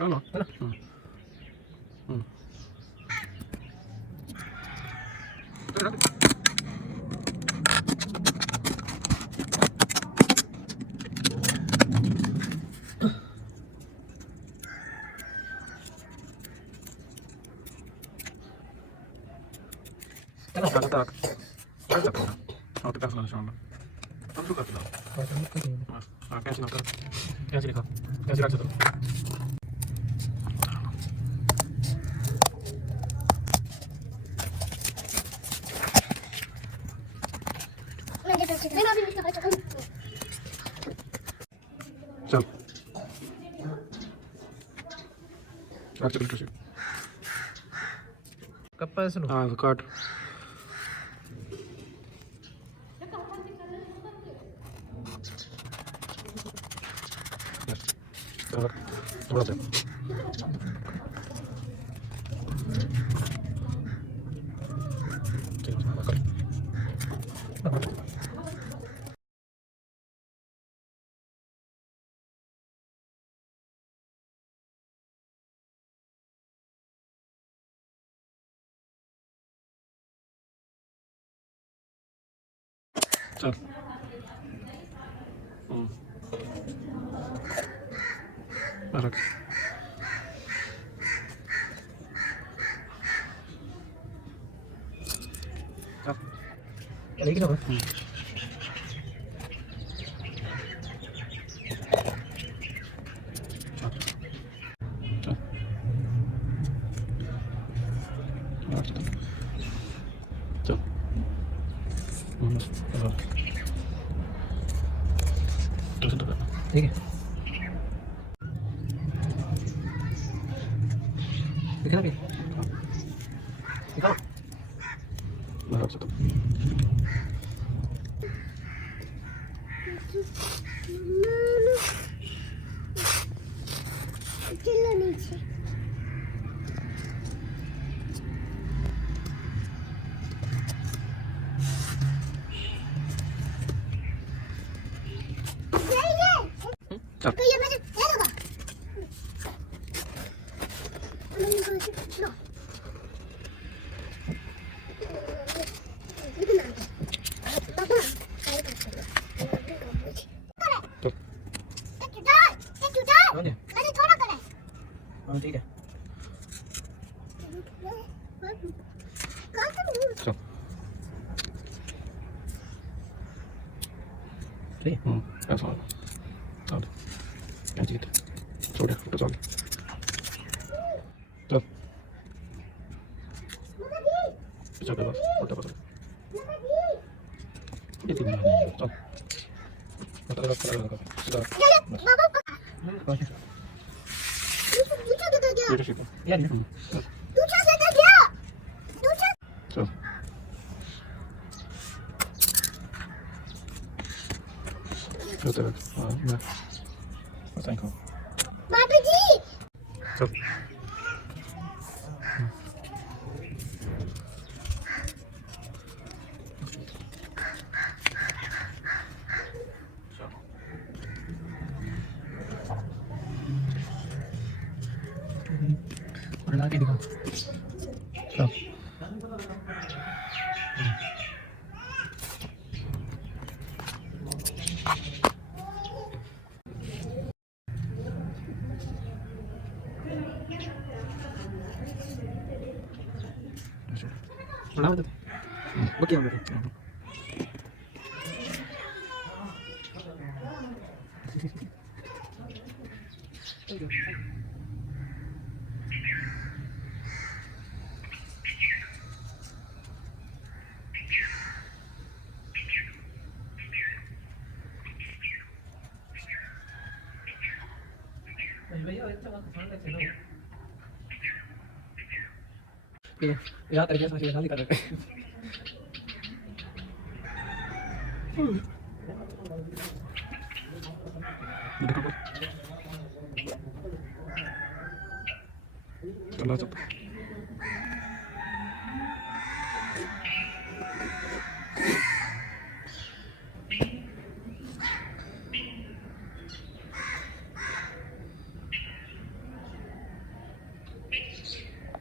हो ना है ना tak tak tak tak sana şu anda. Tam çok atıyor. Gerçekten tak. Gerçekten. Gerçekten tak. चल चल कशी कप्पा सुनो हाँ काट थोड़ा सा चल रख लेकिन हो चल ठीक है दिखा भी दिखाओ नीचे चल तो ये मुझे दे दोगा हाँ ठीक है चल ठीक ऐसा चल ऐसे छोड़ दे तो चल चल चल बस छोटा बस ये तीन चल मतलब लगा सीधा ये ठीक है यार चल चल हाँ मैं थैंक यू बाबू जी चल और ला के दिखा चल बना दे ओके हो गया याद तरीके से नहीं कर रहे चला चल